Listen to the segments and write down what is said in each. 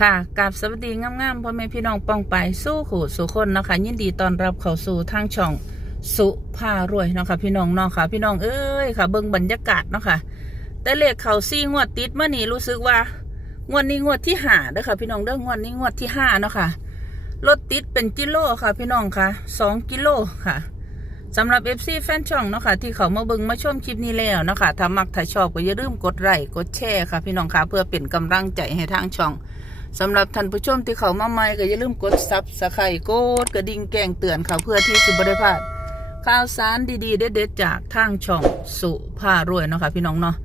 ค่ะกับสวัสดีงามๆพ่อแม่พี่น้องปองไปสู้ขู่สู่คนนะคะยินดีต้อนรับเข้าสู่ทางช่องสุภารวยเนาะค่ะพี่น้องเนาะค่ะ พี่น้องเอ้ยค่ะ เบิ่งบรรยากาศเนาะค่ะ แต่เลขเขาซี่งวดติดเมื่อนี้รู้สึกว่างวดนี้งวดที่ห้าเด้อค่ะ พี่น้องเด้องวดนี้งวดที่ห้าเนาะค่ะรถติดเป็นกิโลค่ะ พี่น้องค่ะสองกิโลค่ะสำหรับ FC แฟนช่องเนาะค่ะที่เขามาเบิ่งมาชมคลิปนี้แล้วเนาะค่ะถ้ามักถ้าชอบก็อย่าลืมกดไลค์กดแชร์ค่ะ พี่น้องค่ะเพื่อเป็นกำลังใจให้ทางช่อง สำหรับท่านผู้ชมที่เขามาใหม่ก็อย่าลืมกดซับสไครต์กดกระดิ่งแจ้งเตือนค่ะเพื่อที่สิบได้พลาดข่าวสารดีๆ เด็ดๆจากทางช่องสุภารวยเนาะค่ะพี่น้องเนาะ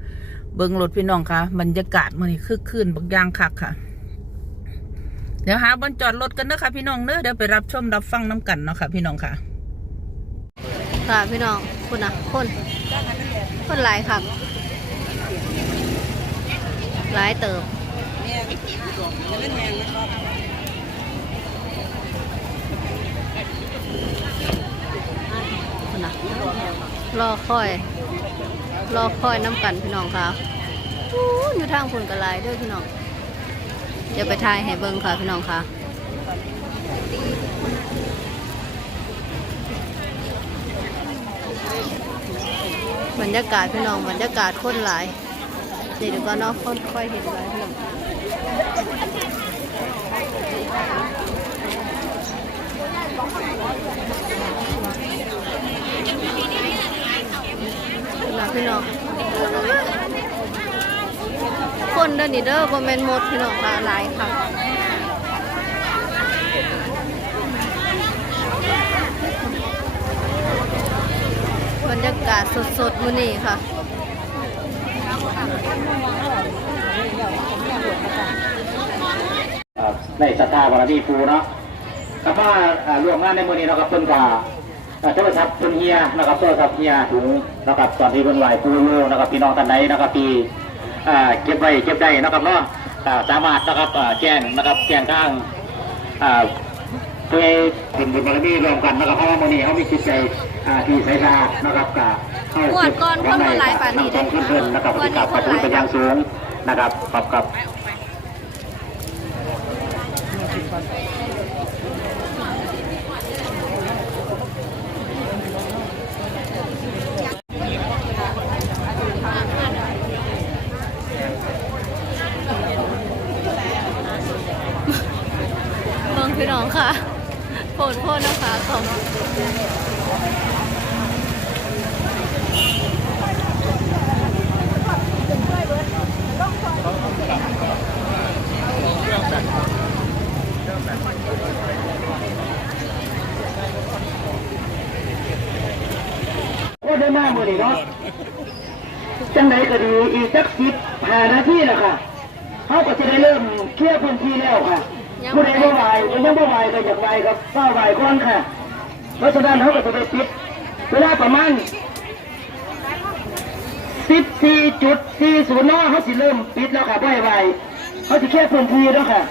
เบิ้งรถพี่น้องค่ะบรรยากาศมันนี่คึกคืนบางอย่างคักค่ะ เดี๋ยวหาบนจอดรถกันเนะค่ะพี่น้องเนอะเดี๋ยวไปรับชมรับฟังน้ำกันเนาะค่ะพี่น้องค่ะค่ะพี่น้องคุณนะคนคนหลายครับหลายเติบ คุณนะรอคอย รอคอยน้ำกันพี่น้องค่ะอู้อยู่ทางคุณกระไรเด้อพี่น้องเดี๋ยวไปทายให้เบิ้งค่ะพี่น้องค่ะบรรยากาศพี่น้องบรรยากาศคนหลายเดี๋ยวก็นอกคนค่อยเห็นหลายพี่น้อง หลายพี่น้อง คนเดินนี่เด้อบ่แม่นหมดพี่น้องค่ะหลายค่ะบรรยากาศสดๆมื้อนี้ค่ะ อ่าในสตาบารมีปูเนาะครับว่าอ่าร่วมงานในมือนี้เนาะครับเพิ่นกาโทรศัพท์เพิ่นเฮียนะครับโทรศัพท์เฮียถุงนะครับตอนที่เพิ่นไหวปูอยู่นะครับพี่น้องท่านใดนะครับที่อ่าเก็บไว้เก็บได้นะครับเนาะอ่าสามารถนะครับอ่าแจ้งนะครับแจ้งทางอ่าเพื่อให้เป็นบุญบารมีรวมกันนะครับเพราะว่ามือนี้เขามีจิตใจอ่าที่ใส่ชานะครับกับเข้างวดก่อนคนมาหลายปานนี้นำต้องขึ้นเพิ่นนะครับงวดนี้กับคปัจนจุหลายเป็นอย่างสูงนะครับกับกับ น้องค่ะโปรดโทษนะคะของโอ้ได้มากมือนี่เนาะจังไดก็ดีอีกสักสิบหานาทีแหละค่ะเขาก็จะได้เริ่มเคลียร์พื้นที่แล้วค่ะ ผู้ใดบ่ไหวยังบ่ไหวก็อยากไหวครับเฝ้าไหวก่อนค่ะเพราะฉะนั้นเขาก็จะได้ปิดเวลาประมาณ14.40นเขาสิเริ่มปิดแล้วค่ะบ่ให้ไหวเขาสิเคลียร์พื้นที่แล้วค่ะ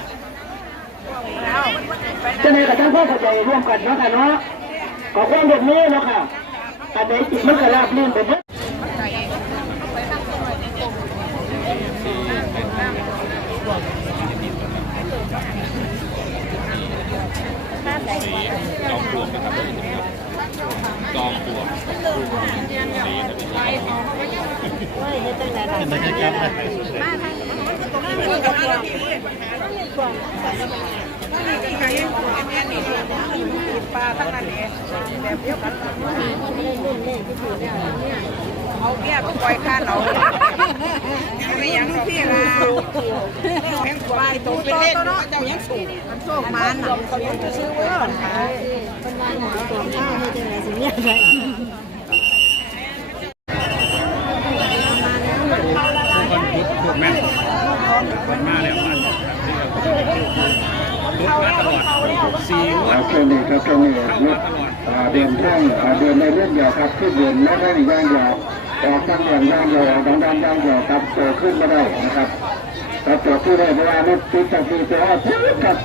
จังไดก็ทั้งพ่อเข้าใจร่วมกันเนาะค่ะเนาะขอความร่วมมือเนาะค่ะอันไหนจิตมันก็ราบรื่นไป หมดเอาเบี้ยก็ปล่อยค่าเราไม่ยังพี่ลาแม่งควายตัวเป็นเล่นเจ้ายังสูงมันโชคมันเขาจะซื้อไว้ก่อนค่ะครับช่วงนี้ครับช่วงนี้รถอ่าเดินทางอ่าเดินในเรื่อง ขึ้นเดินไม่ได้ย่างเดียวออกตั้งอย่างย่างเดียวออกดังดังย่างเดียวครับโตขึ้นไม่ได้นะครับครับโตขึ้นได้เพราะว่ารถติดตั้งทีตัวปุ๊บครับ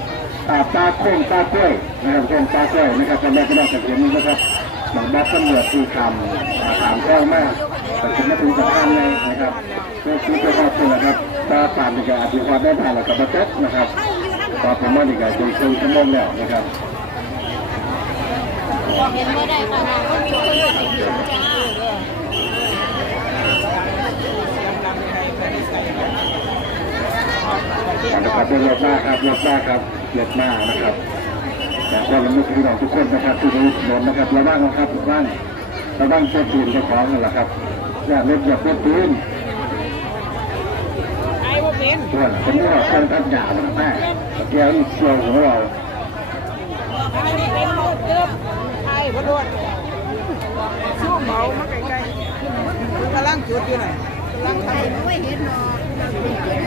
อ่าตาโค้งตากล้วยนะครับโค้งตากล้วยนะครับคนแรกก็ได้กับเสียงนี้นะครับหลังบัตรตำรวจที่คำถามข้อมากแต่ถึงมาถึงสะพานเลยนะครับก็คือจะขอบคุณนะครับตาผ่านในการอภิวัตได้ผ่านแล้วกับบัตรนะครับตอนผมมาดีกันคือคือชั่วโมงแล้วนะครับ เห็นว่าได้ค่ะน้องก็มีคนอยู่จ้านะครับเป็นรถมากครับรถมากครับรถมากนะครับแต่ก็เราไม่พี่น้องทุกคนนะครับที่รู้ถนนนะครับระวังนะครับระวังระวังเจ้าปืนเจ้าของนั่นแหละครับอย่ารถอย่าเพิ่มปืนไอ้พวกเป็นส่วนผมก็คนทัดยาวมากแก้วอีกเชียวของเรา อันนี้เป็นหมดเด้อ ไอ้พวกโดนสู้เมามาไกลๆกำลังจุดอยู่ไหนกำลังทำไม่เห็นหรอก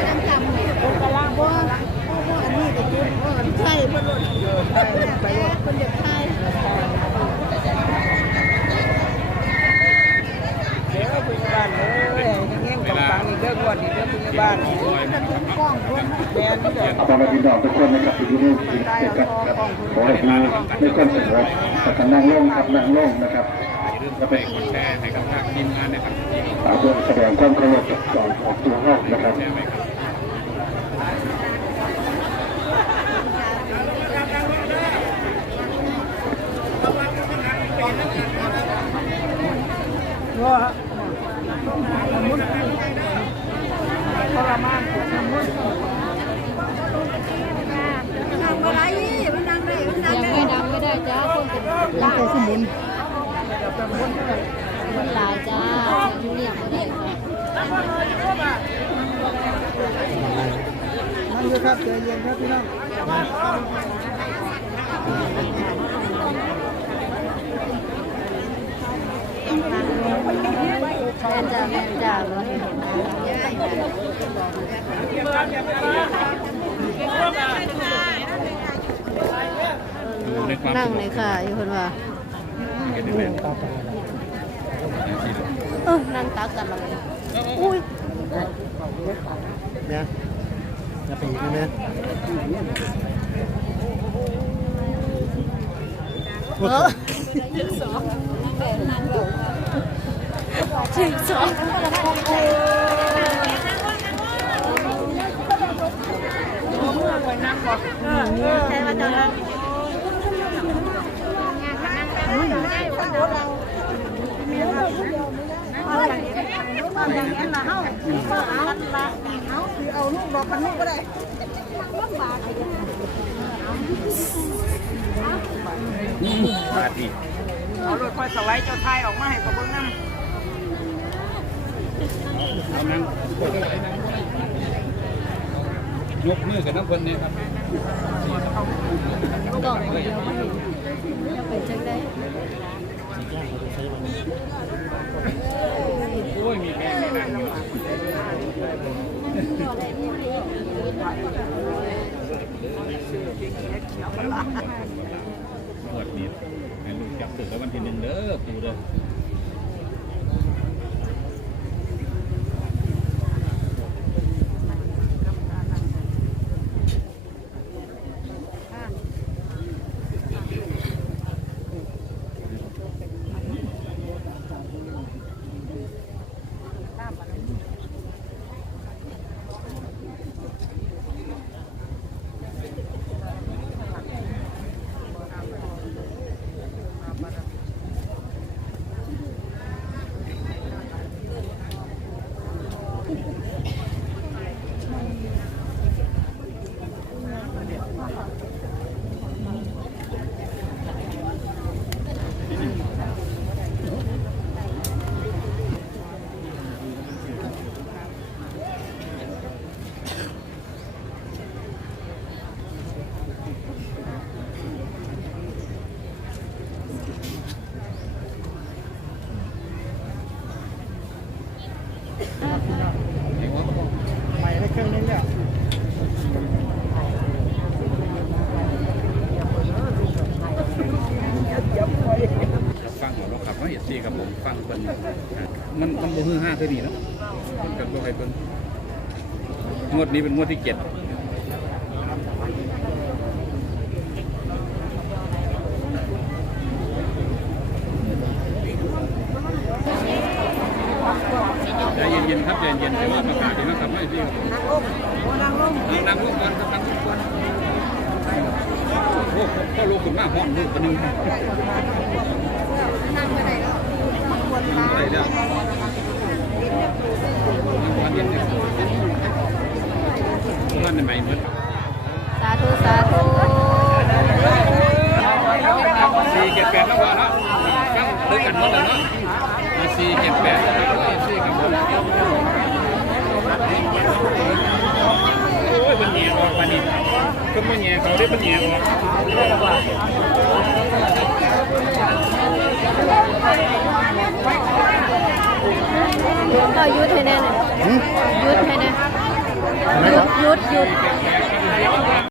นั่งจำเลยกำลังบ่อันนี้ก็จุดใช่พวกโดไปคนเด็กไทยเดี๋ยวพยาบาลเลยเงี้ยของฟังนี่เรื่องวันนี้เรื่องพยาบาน เด้อตอนเราพี่น้องทุกคนนะครับที่รู้เด็กครับขอให้ดูไม่ควรสงบแต่นั่งลงครับนั่งลงนะครับจะเป็นแชร์ให้กับทางทีมงานนะครับที่สาวเดินแสดงความเคารพก่อนออกตัวห้องนะครับแชร์ไปครับว่าทรมาน ยังไม่ดังไม่ได้จ้า คนเป็นลายสมุนคนลายจ้าอยู่เรียกไม่ได้ค่ะนั่นอยู่ครับใจเย็นครับพี่น้องแม่จ้าแม่จ้าเราเห็นนั่ งเลยค่ะอยู่คนว่าเออนั่งตักกันเราเลยอุ้ยเนี่ยจะไปอีกไหมเออถึงสองถึงสองใช่ว่าจะนั่ง เอาลูกดอกพันลูกก็ได้เอารถค่อยสไลด์เจ้าไทยออกมาให้กับเบิ่งน้ำยกมือกับน้ำคนเนี่ยครับ กล่องเดียวไม่เห็นจะไปจังได้โอ้ยมีแม่มีนั่งอยู่หมดนี่ให้ลูกจับตึกแล้ววันที่หนึ่งเด้อปูเด้อ ไปได้เครื่องนึงแล้วฟังหัวเราขับว่าเอซีครับผมฟังคนมันมันบูฮือห้าเท่านี้เนาะกับตัวใครเพิ่นงวดนี้เป็นงวดที่เจ็ดใจเเย็นๆครับใจเย็นๆแต่ว่าประกาศดีนะครับไม่พี่ครับผมนั่งลงก่อนครับนั่งลงก่อนโอ้พ่อลูกคุณมากห้องลูก คนนึงไปแล้ววันเย็นเนี่ยวันใหมมือนสาธุสาธุสี่เจ็ดแปดแล้วว่าฮะฟังด้วยกันหมดแล้วเนาะสี่เจ็ดแปดสี่ครับผมโอ้ย มันแย่ออกปานนี้ก็มันแย่เขาได้มันแย่ออกก็ยุดให้แน่เลยยุดให้แน่ยุดยุดยุด